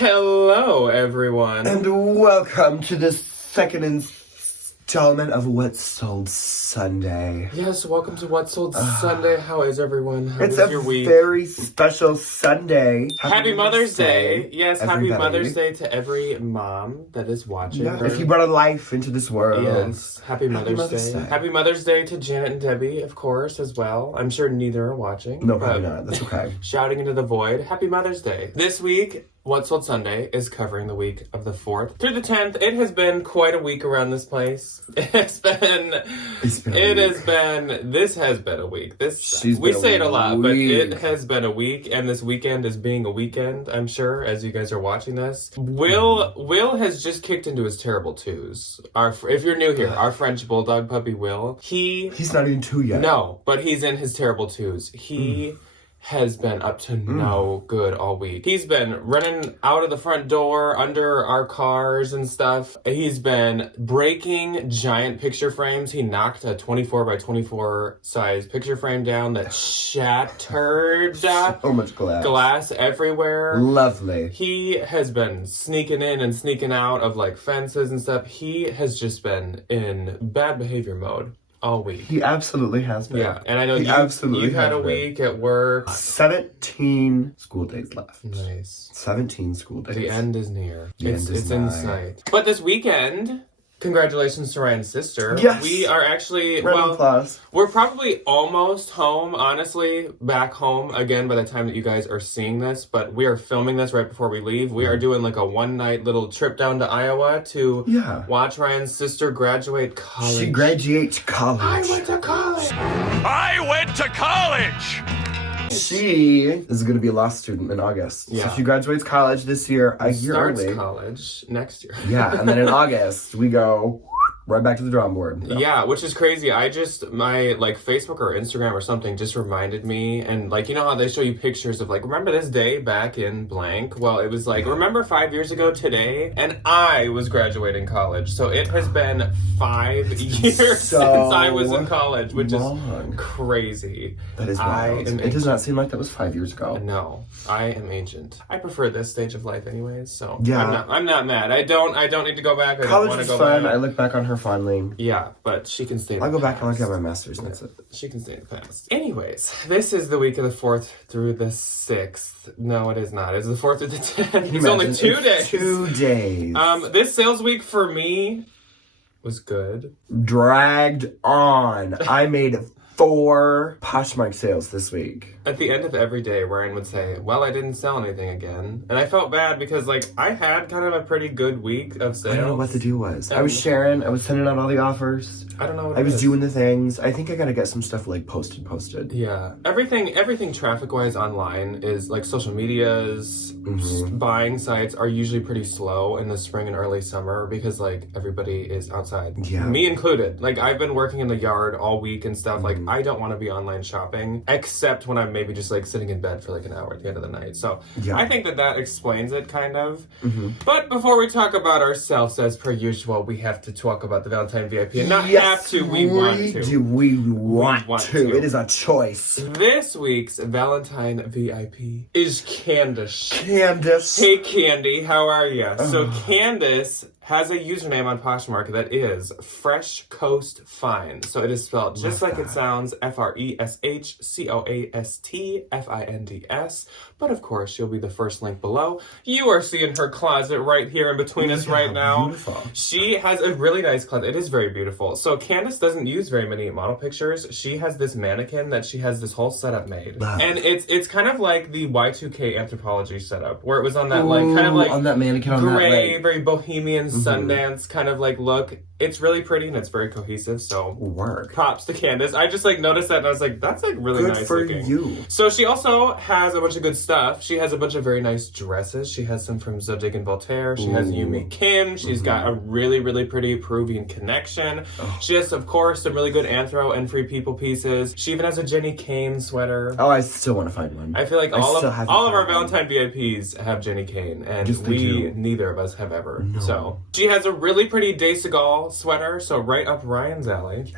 Hello, everyone. And welcome to the second installment of What Sold Sunday. Yes, welcome to What Sold Sunday. How is everyone? How It's was a your week? very special Sunday. Happy Mother's Day. Yes, everybody. Happy Mother's Day to every mom that is watching. Yeah, if you brought a life into this world. Yes, Happy Mother's Day. Happy Mother's Day to Janet and Debbie, of course, as well. I'm sure neither are watching. No, probably not. That's okay. Shouting into the void. Happy Mother's Day. This week, What Sold Sunday is covering the week of the 4th through the 10th. It has been quite a week around this place. This has been a week. We say it a lot, but it has been a week, and this weekend is being a weekend, I'm sure, as you guys are watching this. Will has just kicked into his terrible twos. If you're new here, our French bulldog puppy Will, he's not even 2 yet. No, but he's in his terrible twos. He has been up to no good all week. He's been running out of the front door, under our cars and stuff. He's been breaking giant picture frames. He knocked a 24 by 24 size picture frame down that shattered. So much glass. Glass everywhere. Lovely. He has been sneaking in and sneaking out of like fences and stuff. He has just been in bad behavior mode all week. He absolutely has been. Yeah, and I know you've had a week at work. 17 school days left. Nice. 17 school days. The end is near. It's in sight. But this weekend, congratulations to Ryan's sister. Yes. We are actually, we're probably almost home, honestly, back home again by the time that you guys are seeing this, but we are filming this right before we leave. We are doing like a one-night little trip down to Iowa to watch Ryan's sister graduate college. She graduates college. I went to college. She is going to be a law student in August. Yeah. So she graduates college this year, a year early. Starts college next year. Yeah, and then in August, we go right back to the drawing board. Yeah, which is crazy. My Facebook or Instagram or something just reminded me, and you know how they show you pictures of remember this day back in blank? Well, it was remember 5 years ago today? And I was graduating college. So it has been 5 years since I was in college, which is crazy. That is wild. It does not seem like that was 5 years ago. No, I am ancient. I prefer this stage of life anyways, so yeah. I'm not mad. I don't need to go back. College is fun. I look back on her fondly. Yeah, but she can stay in I'll the go back past. and I'll get my master's and that's it. She can stay in the past. Anyways, this is the week of the 4th through the 6th. No, it is not. It's the 4th through the 10th. It's only 2 days. 2 days. This sales week for me was good. Dragged on. I made 4 Poshmark sales this week. At the end of every day, Ryan would say, well, I didn't sell anything again. And I felt bad because, I had kind of a pretty good week of sales. I don't know what the deal was. I was sharing. I was sending out all the offers. I don't know what I was doing the things. I think I gotta get some stuff, posted. Yeah. Everything traffic-wise online is, social medias, buying sites are usually pretty slow in the spring and early summer because, everybody is outside. Yeah. Me included. I've been working in the yard all week and stuff. I don't want to be online shopping, except when I'm maybe just sitting in bed for an hour at the end of the night. So I think that explains it kind of. But before we talk about ourselves, as per usual, we have to talk about the Valentine VIP. And not have to, we want to. We want to. It is a choice. This week's Valentine VIP is Candace. Candace. Hey Candy, how are you? So Candace has a username on Poshmark that is Fresh Coast Fine. So it is spelled just like it sounds, FreshCoastFinds. But of course, she'll be the first link below. You are seeing her closet right here in between us right now. Beautiful. She has a really nice closet. It is very beautiful. So Candace doesn't use very many model pictures. She has this mannequin that she has this whole setup made. And it's kind of like the Y2K Anthropologie setup, where it was on that on that mannequin on gray, that very bohemian Sundance kind of look. It's really pretty and it's very cohesive, so props to Candace. I just noticed that and I was that's really nice looking. Good for you. So she also has a bunch of good stuff. She has a bunch of very nice dresses. She has some from Zadig and Voltaire. She has Yumi Kim. She's got a really, really pretty Peruvian connection. She has, of course, some really good Anthro and Free People pieces. She even has a Jenny Kane sweater. Oh, I still want to find one. I feel like all of our Valentine VIPs have Jenny Kane, and neither of us have ever. No. So She has a really pretty De Seagal sweater, so right up Ryan's alley.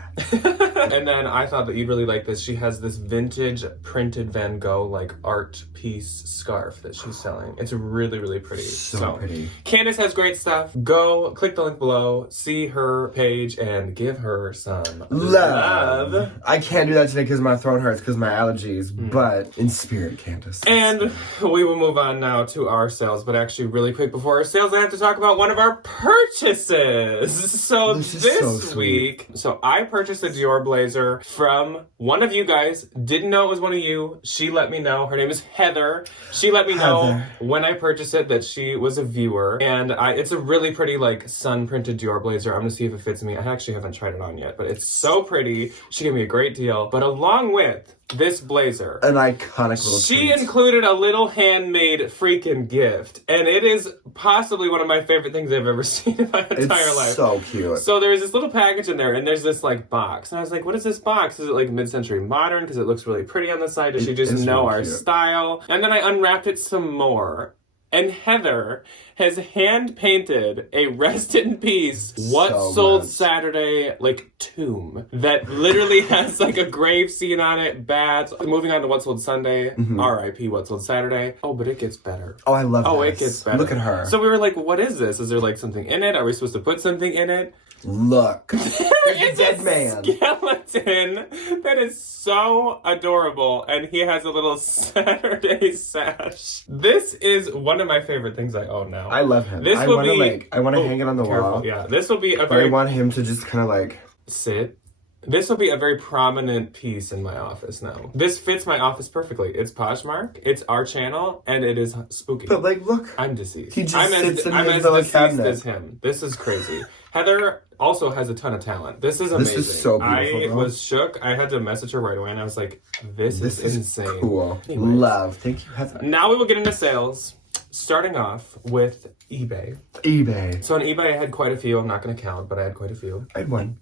And then I thought that you'd really like this. She has this vintage printed Van Gogh like art piece scarf that she's selling. It's really, really pretty. So pretty. Candace has great stuff. Go click the link below, see her page, and give her some love. I can't do that today because my throat hurts because of my allergies, but in spirit, Candace. And we will move on now to our sales, but actually really quick before our sales, I have to talk about one of our purchases. So this week, I purchased a Dior blazer from one of you guys. Didn't know it was one of you. She let me know. Her name is Heather. She let me know when I purchased it that she was a viewer. And it's a really pretty like sun printed Dior blazer. I'm gonna see if it fits me. I actually haven't tried it on yet, but it's so pretty. She gave me a great deal. But along with this blazer, an iconic little treat. Included a little handmade freaking gift, and it is possibly one of my favorite things I've ever seen in my entire life. So cute. So there's this little package in there, and there's this like box, and I was like, "What is this box? Is it like mid-century modern? Because it looks really pretty on the side. Does she just know our style?" And then I unwrapped it some more. And Heather has hand-painted a rest in peace What Sold Saturday, like, tomb that literally has, like, a grave scene on it, bats. Moving on to What Sold Sunday, R.I.P. What Sold Saturday. Oh, but it gets better. Oh, I love it gets better. Look at her. So we were like, what is this? Is there, like, something in it? Are we supposed to put something in it? Look. There's a dead man. Skeleton that is so adorable, and he has a little Saturday sash. This is one of my favorite things I own now. I love him. I want to hang it on the wall. Yeah, this will be I want him to just kind of like sit. This will be a very prominent piece in my office now. This fits my office perfectly. It's Poshmark, it's our channel, and it is spooky. But like, look. I'm deceased. He just sits in I'm his as deceased cabinet. as him. This is crazy. Heather also has a ton of talent. This is amazing. This is so beautiful. I was shook. I had to message her right away, and I was like, this is insane. Cool. Anyways, love. Thank you, Heather. Now we will get into sales. Starting off with eBay. So on eBay, I had quite a few. I'm not going to count, but I had quite a few. I had one.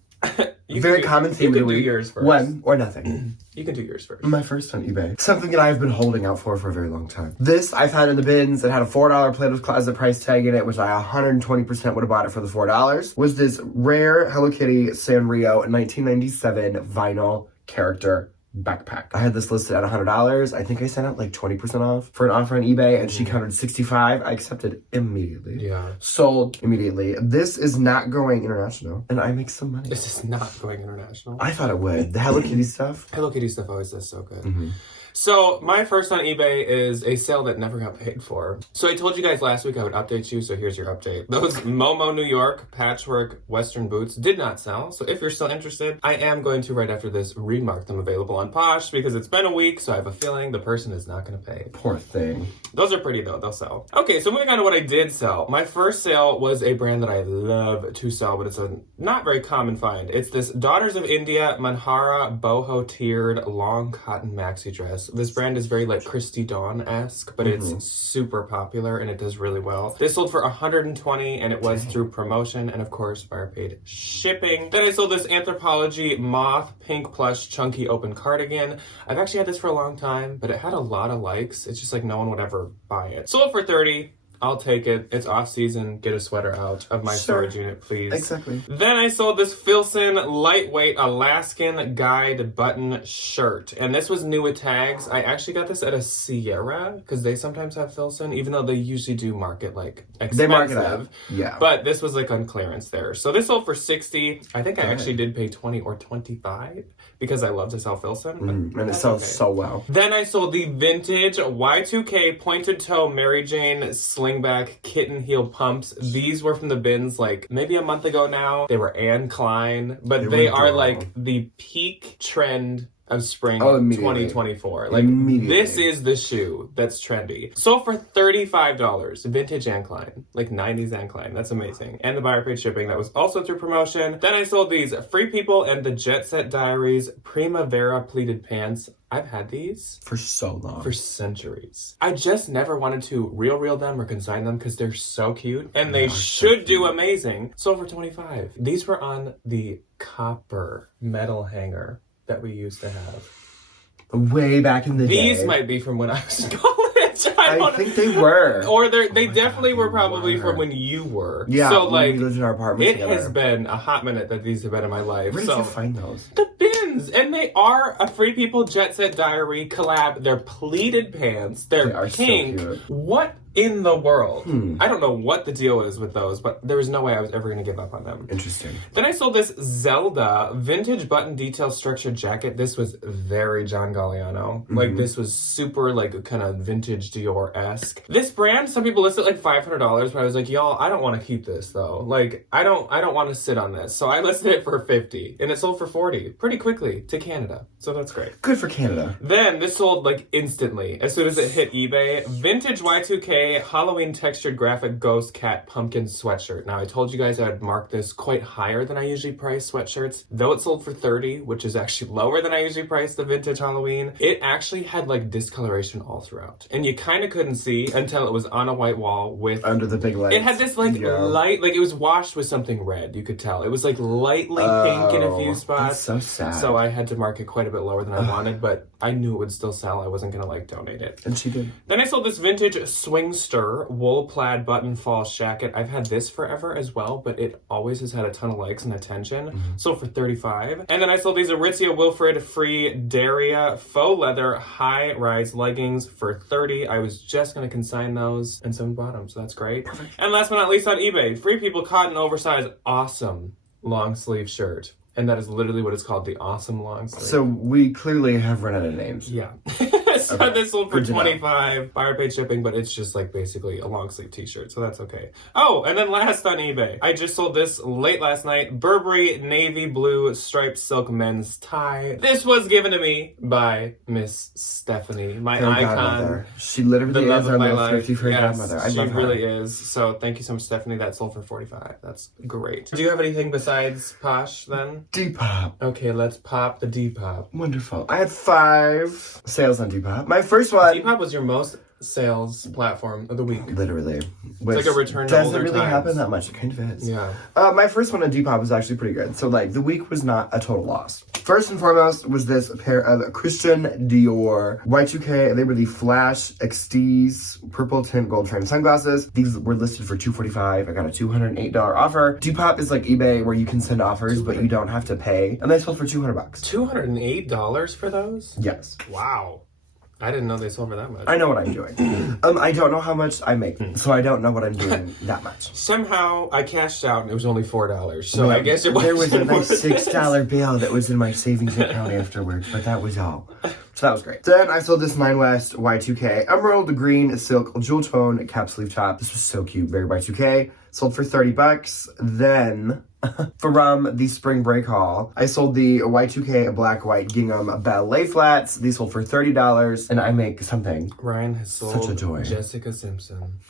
Very common theme. You can do yours first. One or nothing. You can do yours first. My first on eBay. Something that I've been holding out for a very long time. This I found in the bins. It had a $4 Plato's Closet price tag in it, which I 120% would have bought it for the $4. Was this rare Hello Kitty Sanrio 1997 vinyl character backpack. I had this listed at $100. I think I sent out like 20% off for an offer on eBay, and she counted $65. I accepted immediately. Yeah. Sold immediately. This is not going international, and I make some money. This is not going international. I thought it would. The Hello Kitty stuff. Hello Kitty stuff always does so good. So my first on eBay is a sale that never got paid for. So I told you guys last week I would update you, so here's your update. Those Momo New York patchwork Western boots did not sell. So if you're still interested, I am going to, right after this, remark them available on Posh because it's been a week, so I have a feeling the person is not going to pay. Poor thing. Those are pretty though, they'll sell. Okay, so moving on to what I did sell. My first sale was a brand that I love to sell, but it's a not very common find. It's this Daughters of India Manhara boho tiered long cotton maxi dress. This brand is very like Christy Dawn-esque, but it's super popular and it does really well. This sold for $120 and it was through promotion, and of course buyer paid shipping. Then I sold this Anthropologie moth pink plush chunky open cardigan. I've actually had this for a long time, but it had a lot of likes. It's just like no one would ever buy it. Sold for $30. I'll take it. It's off season. Get a sweater out of my storage unit, please. Exactly. Then I sold this Filson lightweight Alaskan guide button shirt. And this was new with tags. I actually got this at a Sierra because they sometimes have Filson, even though they usually do market like expensive. They mark it up. Yeah. But this was like on clearance there. So this sold for $60. I think I actually did pay $20 or $25 because I love to sell Filson. And it sells so well. Then I sold the vintage Y2K pointed toe Mary Jane slingback kitten heel pumps. These were from the bins like maybe a month ago now. They were Anne Klein, but they are like the peak trend of spring 2024. Like, this is the shoe that's trendy. Sold for $35. Vintage Anne Klein. Like 90s Anne Klein. That's amazing. And the buyer paid shipping. That was also through promotion. Then I sold these Free People and the Jet Set Diaries Primavera pleated pants. I've had these for so long. For centuries. I just never wanted to reel them or consign them because they're so cute. And they should do amazing. Sold for $25. These were on the copper metal hanger that we used to have. Way back in the day. These might be from when I was in college. I think they were. Or they definitely were probably from when you were. Yeah, so like, we lived in our apartment together. Has been a hot minute that these have been in my life. Where did you find those? The bins. And they are a Free People Jet Set Diary collab. They're pleated pants. They're pink. So cute. What in the world? I don't know what the deal is with those, but there was no way I was ever going to give up on them. Interesting. Then I sold this Zelda vintage button detail structured jacket. This was very John Galliano. Like, this was super, like, kind of vintage Dior-esque. This brand, some people list it like $500, but I was like, y'all, I don't want to keep this, though. Like, I don't want to sit on this. So I listed it for $50, and it sold for $40 pretty quickly to Canada. So that's great. Good for Canada. Then this sold, like, instantly. As soon as it hit eBay, vintage Y2K Halloween textured graphic ghost cat pumpkin sweatshirt. Now, I told you guys I'd mark this quite higher than I usually price sweatshirts. Though it sold for $30, which is actually lower than I usually price the vintage Halloween, it actually had like discoloration all throughout. And you kind of couldn't see until it was on a white wall with... Under the big lights. It had this like light, like it was washed with something red, you could tell. It was like lightly pink in a few spots. That's so sad. So I had to mark it quite a bit lower than I wanted, but I knew it would still sell. I wasn't gonna like donate it. And she did. Then I sold this vintage Swingster wool plaid button fall jacket. I've had this forever as well, but it always has had a ton of likes and attention. Sold for $35. And then I sold these Aritzia Wilfred Free Daria faux leather high-rise leggings for $30. I was just gonna consign those, and someone bought them, so that's great. Perfect. And last but not least on eBay, Free People cotton oversized awesome long sleeve shirt. And that is literally what it's called, the awesome long sleeve. So we clearly have run out of names. Yeah. So this sold for $25. Buyer paid shipping, but it's just like basically a long sleeve t-shirt, so that's okay. Oh, and then last on eBay, I just sold this late last night, Burberry navy blue striped silk men's tie. This was given to me by Miss Stephanie, my icon. Godmother. She literally is our little thrifty for godmother. I love her. She really is. So thank you so much, Stephanie. That sold for $45. That's great. Do you have anything besides Posh then? Depop. Okay, let's pop the Depop. Wonderful. I had 5 sales on Depop. My first one... Depop was your most sales platform of the week. Literally. It's like a return to older doesn't really times. happen that much. It kind of is. Yeah. My first one on Depop was actually pretty good. So, like, the week was not a total loss. First and foremost was this pair of Christian Dior Y2K. They were the Flash XTs purple tint gold frame sunglasses. These were listed for $245. I got a $208 offer. Depop is like eBay where you can send offers, but you don't have to pay. And they sold for $200. $208 for those? Yes. Wow. I didn't know they sold for that much. I know what I'm doing. I don't know how much I make, so I don't know what I'm doing that much. Somehow I cashed out and it was only $4. So I guess it was. There was a nice $6 bill that was in my savings account afterwards, but that was all. So that was great. Then I sold this 9 West Y2K emerald green silk jewel tone cap sleeve top. This was so cute, very Y2K. Sold for $30. Then from the spring break haul, I sold the Y2K black white gingham ballet flats. These sold for $30, and I make something. Ryan has sold such a joy. Jessica Simpson.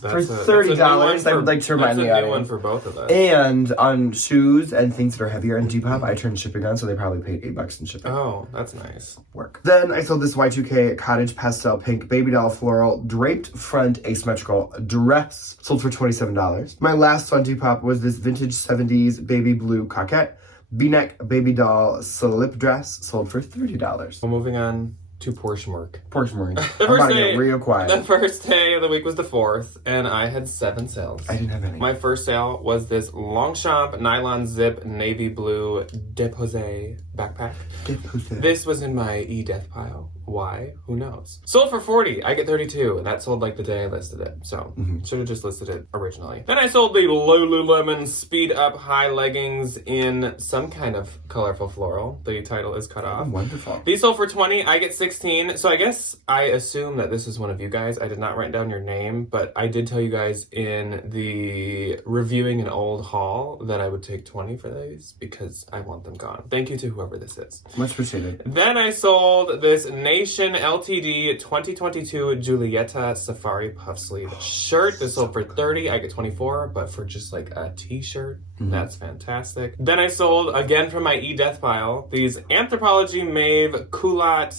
For $30, I would like to remind the audience. That's a new one for both of us. And on shoes and things that are heavier in Depop, I turned shipping on, so they probably paid $8 in shipping. Oh, that's nice. Work. Then I sold this Y2K cottage pastel pink baby doll floral draped front asymmetrical dress. Sold for $27. My last on Depop was this vintage 70s baby blue coquette v-neck baby doll slip dress. Sold for $30. Well, moving on to Poshmark. Poshmark. I'm about to get real quiet. The first day of the week was the 4th, and I had 7 sales. I didn't have any. My first sale was this Longchamp nylon zip navy blue Depose backpack. Depose. This was in my e-death pile. Why? Who knows? Sold for $40. I get $32, and that sold like the day I listed it. So should have just listed it originally. Then I sold the Lululemon Speed Up high leggings in some kind of colorful floral. The title is cut off. Oh, wonderful. These sold for $20. I get $16. So I guess I assume that this is one of you guys. I did not write down your name, but I did tell you guys in the reviewing an old haul that I would take $20 for these because I want them gone. Thank you to whoever this is. Much appreciated. Then I sold this Nation Ltd 2022 Giulietta Safari puff sleeve shirt. This sold for $30. I get $24, but for just like a t-shirt, that's fantastic. Then I sold, again from my e-death pile, these Anthropologie Maeve Colette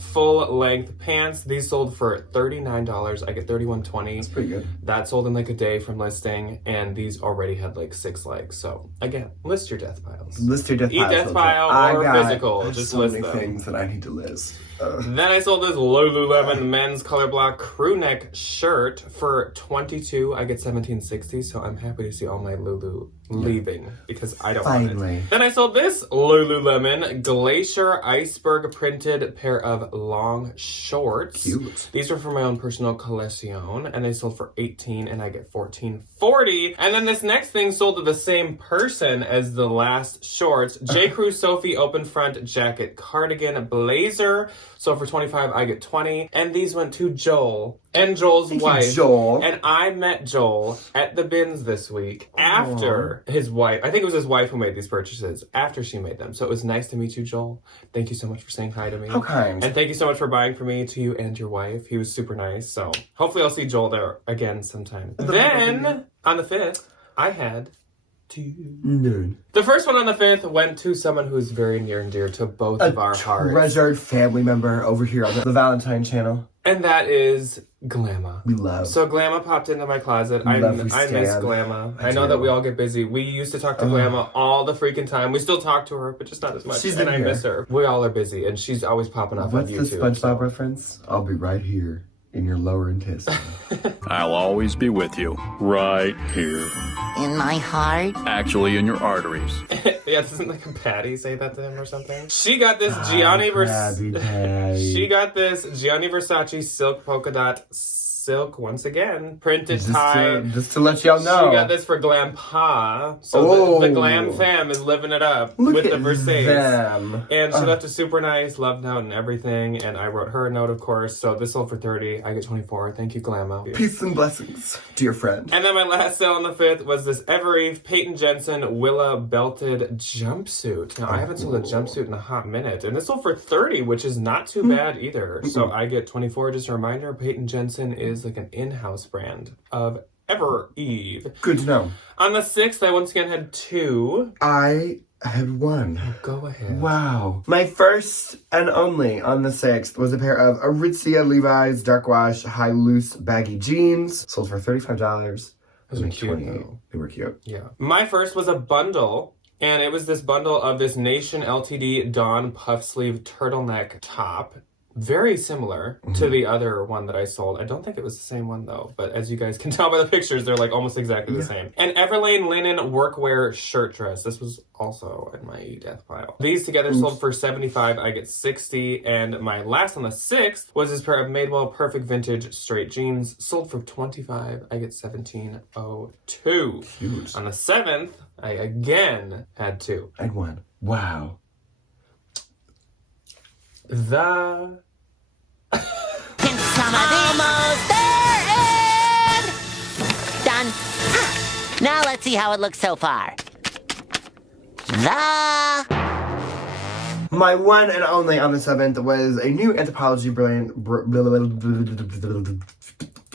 full-length pants. These sold for $39. I get $31.20. That's pretty good. That sold in like a day from listing, and these already had like 6 likes. So again, list your death piles. List your death piles. E-death pile or physical. Just so list many them. things that I need to list. Then I sold this Lululemon men's color block crew neck shirt for $22. I get $17.60, so I'm happy to see all my Lulu leaving because I don't want it. Then I sold this Lululemon Glacier Iceberg printed pair of long shorts. Cute. These are for my own personal collection, and they sold for $18, and I get $14.40. And then this next thing sold to the same person as the last shorts. J. Crew Sophie open front jacket cardigan blazer. So for $25, I get $20. And these went to Joel and Joel's wife. Joel. And I met Joel at the bins this week after his wife. I think it was his wife who made these purchases after she made them. So it was nice to meet you, Joel. Thank you so much for saying hi to me. How kind. And thank you so much for buying for me, to you and your wife. He was super nice. So hopefully I'll see Joel there again sometime. Then on the 5th, I had two. The first one on the 5th went to someone who's very near and dear to both of our hearts. A treasured family member over here on the Valentine channel. And that is Glamma. We love. So Glamma popped into my closet. I miss Glamma. I know that we all get busy. We used to talk to Glamma all the freaking time. We still talk to her, but just not as much. She's and I miss her. We all are busy, and she's always popping up on YouTube. What's the SpongeBob reference? I'll be right here in your lower intestine. I'll always be with you. Right here. In my heart? Actually, in your arteries. Yeah, doesn't like a Patty say that to him or something? She got this Gianni Versace. She got this Gianni Versace silk polka dot silk once again printed tie. Just to let y'all know, she got this for Glam Pa. So the Glam fam is living it up with the Versace. And she left a super nice love note and everything. And I wrote her a note, of course. So this sold for $30. I get $24. Thank you, Glamma. Peace and blessings, dear friend. And then my last sale on the 5th was this Evereve Peyton Jensen Willa belted jumpsuit. Now I haven't sold a jumpsuit in a hot minute, and this sold for $30, which is not too bad either. So I get $24. Just a reminder, Peyton Jensen is like an in-house brand of Evereve. Good to know. On the 6th, I once again had two. I had one. Go ahead. Wow. My first and only on the 6th was a pair of Aritzia Levi's dark wash high loose baggy jeans. Sold for $35. Those were cute though. They were cute. Yeah. My first was a bundle. And it was this bundle of this Nation LTD Dawn puff sleeve turtleneck top. Very similar to the other one that I sold. I don't think it was the same one though, but as you guys can tell by the pictures, they're like almost exactly the same. An Everlane linen workwear shirt dress. This was also in my death pile. These together sold for $75. I get $60. And my last on the 6th was this pair of Madewell Perfect Vintage straight jeans. Sold for $25. I get $17.02. Cute. On the 7th, I again had two. I had one. Wow. Almost there and done. Now let's see how it looks so far. My one and only on the 7th was a new Anthropology brand.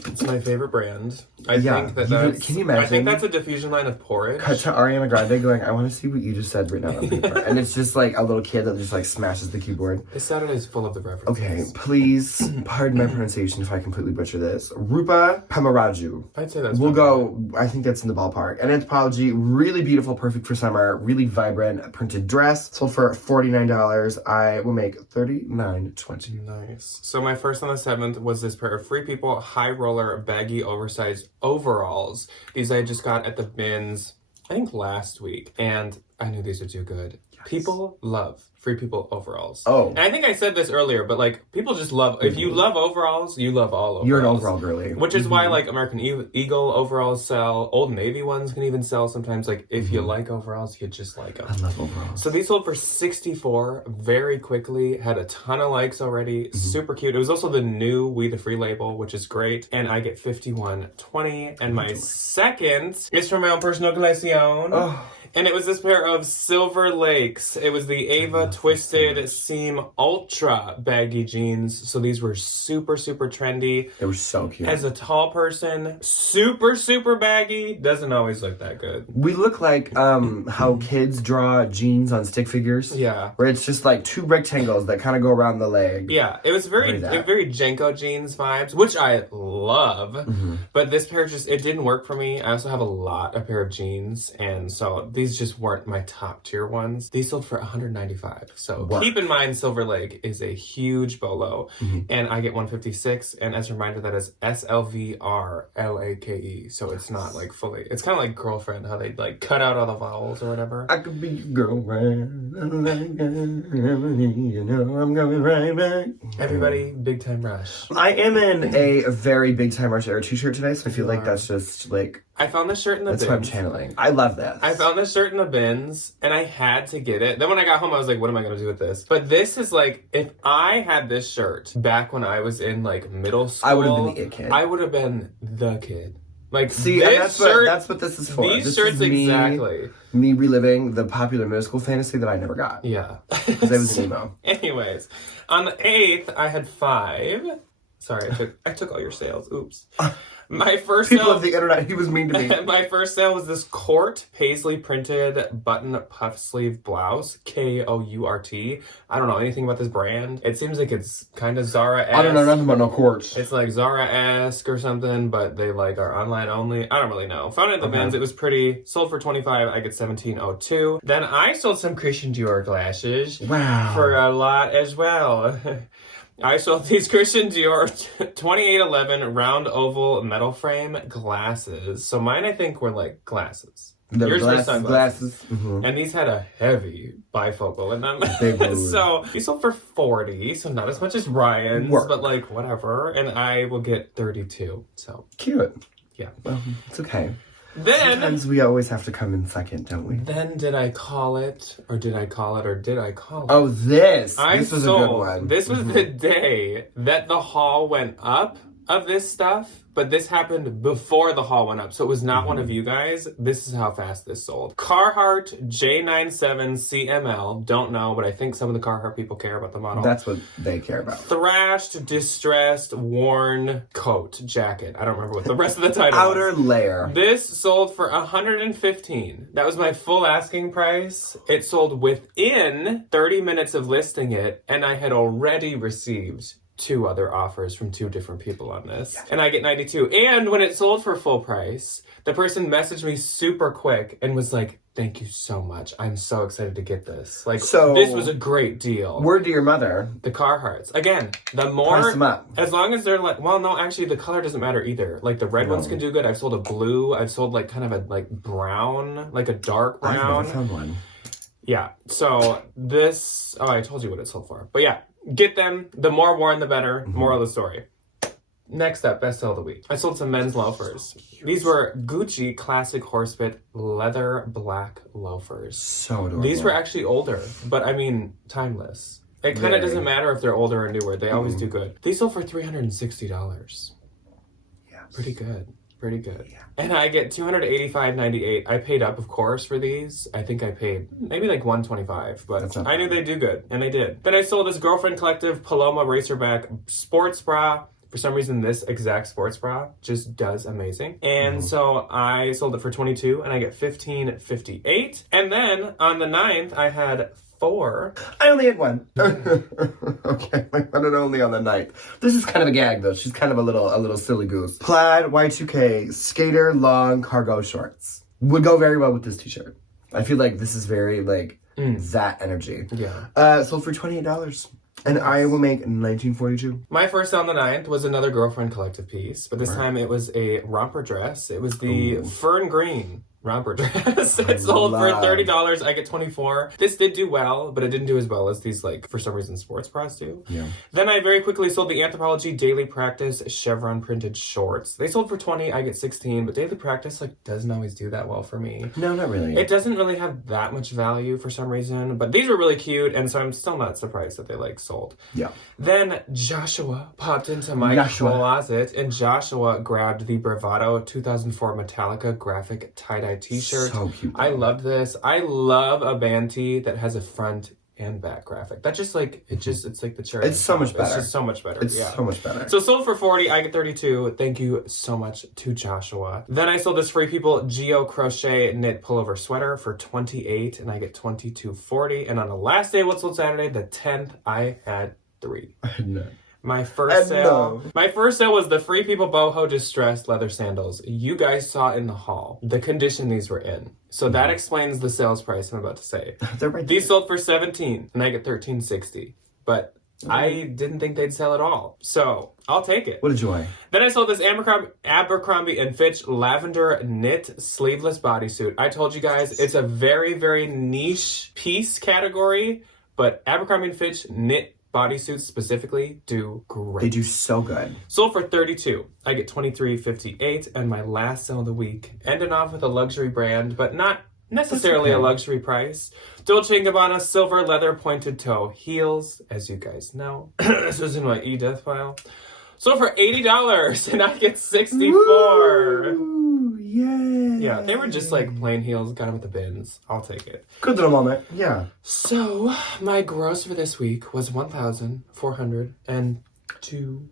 It's my favorite brand. I think that's... Can you imagine? I think that's a diffusion line of porridge. Cut to Ariana Grande going, I want to see what you just said written out on paper. And it's just like a little kid that just like smashes the keyboard. This Saturday is full of the references. Okay, please pardon my pronunciation if I completely butcher this. Rupa Pamaraju. I'd say that's... We'll go, I think that's in the ballpark. An Anthropology, really beautiful, perfect for summer, really vibrant printed dress. Sold for $49. I will make $39.20. Nice. So my first on the 7th was this pair of Free People high roller baggy oversized overalls. These I just got at the bins, I think last week, and I knew these would do good. Yes. People love Free People overalls. Oh. And I think I said this earlier, but like people just love, if you love overalls, you love all overalls. You're an overall girly. Which is why like American Eagle overalls sell, Old Navy ones can even sell sometimes. Like if you like overalls, you just like them. I love overalls. So these sold for $64 very quickly, had a ton of likes already, super cute. It was also the new We the Free label, which is great. And I get $51.20. And my second is from my own personal collection. Oh. And it was this pair of Silver Lakes. It was the Ava Twisted Seam Ultra baggy jeans. So these were super, super trendy. They were so cute. As a tall person, super, super baggy. Doesn't always look that good. We look like how kids draw jeans on stick figures. Yeah. Where it's just like two rectangles that kind of go around the leg. Yeah. It was very Jenko jeans vibes, which I love. But this pair just, it didn't work for me. I also have a lot of pair of jeans. And so these just weren't my top tier ones. These sold for $195. So Work. keep in mind, Silver Lake is a huge bolo, and I get 156. And as a reminder, that is SLVRLAKE. So it's not like fully. It's kind of like Girlfriend, how they like cut out all the vowels or whatever. I could be your girlfriend. You know I'm coming right back. Everybody, Big Time Rush. I am in a very Big Time Rush era t-shirt today, so I feel like that's just like. I found this shirt in the That's bins. what I'm channeling. I love this. I found this shirt in the bins, and I had to get it. Then when I got home, I was like, what am I going to do with this? But this is like, if I had this shirt back when I was in like middle school, I would have been the it kid. I would have been the kid. Like, see, this that's what this is for. These this shirts is me, exactly. Me reliving the popular middle school fantasy that I never got. Yeah. Because I was an emo. Anyways, on the 8th, I had 5. Sorry, I took all your sales. Oops. My first People sale, of the internet, he was mean to me. My first sale was this Court paisley printed button puff sleeve blouse, Kourt. I don't know anything about this brand. It seems like it's kind of Zara-esque. I don't know nothing about no Courts. It's like Zara-esque or something, but they like are online only. I don't really know. Found it in the bins. It was pretty. Sold for $25. I get $17.02. Then I sold some Christian Dior glasses. Wow. For a lot as well. I sold these Christian Dior 2811 round oval metal frame glasses. So mine, I think, were like glasses. Yours were sunglasses. Mm-hmm. And these had a heavy bifocal in them. So these sold for $40. So not as much as Ryan's, but like whatever. And I will get $32. So cute. Yeah. Well, it's okay. Then sometimes we always have to come in second, don't we? Then did I call it, or did I call it, or did I call it? Oh, this was a good one. This was the day that the haul went up of this stuff, but this happened before the haul went up, so it was not one of you guys. This is how fast this sold. Carhartt J97 CML. Don't know, but I think some of the Carhartt people care about the model. That's what they care about. Thrashed, distressed, worn coat, jacket. I don't remember what the rest of the title Outer was. layer. This sold for $115. That was my full asking price. It sold within 30 minutes of listing it, and I had already received 2 other offers from 2 different people on this. And I get 92. And when it sold for full price, the person messaged me super quick and was like, thank you so much. I'm so excited to get this. Like, so, this was a great deal. Word to your mother. The Carhartts. Again, the more... Price them up. As long as they're like... Well, no, actually, the color doesn't matter either. Like, the red ones can do good. I've sold a blue. I've sold, like, kind of a, like, brown. Like, a dark brown. I've never found one. Yeah. So, this... Oh, I told you what it sold for. But, yeah. Get them. The more worn, the better. Moral of the story. Next up, best sale of the week. I sold some men's loafers. These were Gucci classic horsebit leather black loafers. So adorable. These were actually older, but I mean, timeless. It kind of doesn't matter if they're older or newer. They always do good. These sold for $360. Yes. Pretty good. Pretty good. Yeah. And I get $285.98. I paid up, of course, for these. I think I paid maybe like $125, but I knew they'd do good, and they did. Then I sold this Girlfriend Collective Paloma Racerback sports bra. For some reason, this exact sports bra just does amazing. And so I sold it for $22, and I get $15.58. And then on the 9th, I had 4. I only had 1. Okay, I got it only on the 9th. This is kind of a gag, though. She's kind of a little silly goose. Plaid Y2K skater long cargo shorts would go very well with this t-shirt. I feel like this is very like that energy. Yeah. Sold for $28. And I will make $19.42. My first on the 9th was another Girlfriend Collective piece, but this time it was a romper dress. It was the fern green romper dress. It sold for $30. I get $24. This did do well, but it didn't do as well as these, like, for some reason, sports bras do. Yeah. Then I very quickly sold the Anthropologie Daily Practice chevron printed shorts. They sold for $20. I get $16, but Daily Practice, like, doesn't always do that well for me. No, not really. It doesn't really have that much value for some reason, but these were really cute, and so I'm still not surprised that they, like, sold. Yeah. Then Joshua popped into my closet, and Joshua grabbed the Bravado 2004 Metallica graphic tie-dye t-shirt. So cute. I loved this. I love a band tee that has a front and back graphic. That just like, it's like the cherry. It's so much better. It's just so much better. It's so much better. So sold for $40, I get $32. Thank you so much to Joshua. Then I sold this Free People Geo Crochet knit pullover sweater for $28, and I get $22.40. And on the last day of What Sold Saturday, the 10th, I had 3. I had none. My first sale was the Free People Boho Distressed leather sandals. You guys saw in the haul the condition these were in. So that explains the sales price I'm about to say. They're right These sold for $17 and I get $13.60. But I didn't think they'd sell at all. So I'll take it. What a joy. Then I sold this Abercrombie & Fitch lavender knit sleeveless bodysuit. I told you guys it's a very, very niche piece category, but Abercrombie & Fitch knit bodysuits specifically do great. They do so good. Sold for $32. I get $23.58, and my last sale of the week, ending off with a luxury brand, but not necessarily a luxury price. Dolce & Gabbana silver leather pointed toe heels, as you guys know. This was in my e-death file. Sold for $80, and I get $64. Woo, yay. Yeah, they were just like plain heels, got them at the bins. I'll take it. Good little moment, yeah. So, my gross for this week was $1,402.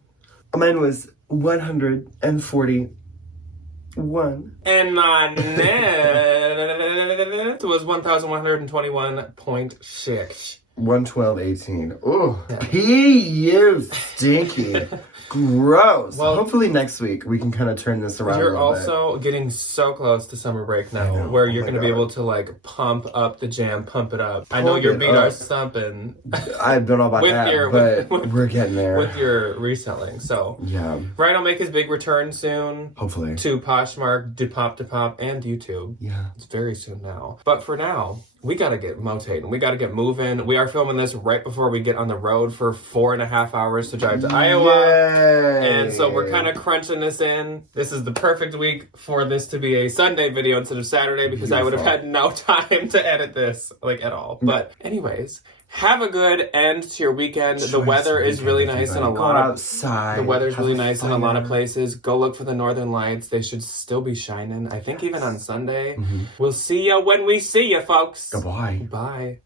Mine was 141. And my net was 1,121.6. 112.18. Ooh, you stinky. Gross. Well, hopefully next week we can kind of turn this around. You're also getting so close to summer break now, where you're going to be able to like pump up the jam, pump it up. I know your feet are stumping. I don't know about that, but we're getting there with your reselling. So yeah, Ryan will make his big return soon. Hopefully to Poshmark, Depop, and YouTube. Yeah, it's very soon now. But for now, we gotta get motating. We gotta get moving. We are filming this right before we get on the road for 4.5 hours to drive to Iowa. And so we're kind of crunching this in. This is the perfect week for this to be a Sunday video instead of Saturday because I would have had no time to edit this, like, at all. But anyways, have a good end to your weekend. The weather is really nice in a lot of outside. The weather's really nice in a lot of places. Go look for the northern lights. They should still be shining. I think even on Sunday. We'll see ya when we see ya, folks. Goodbye. Bye.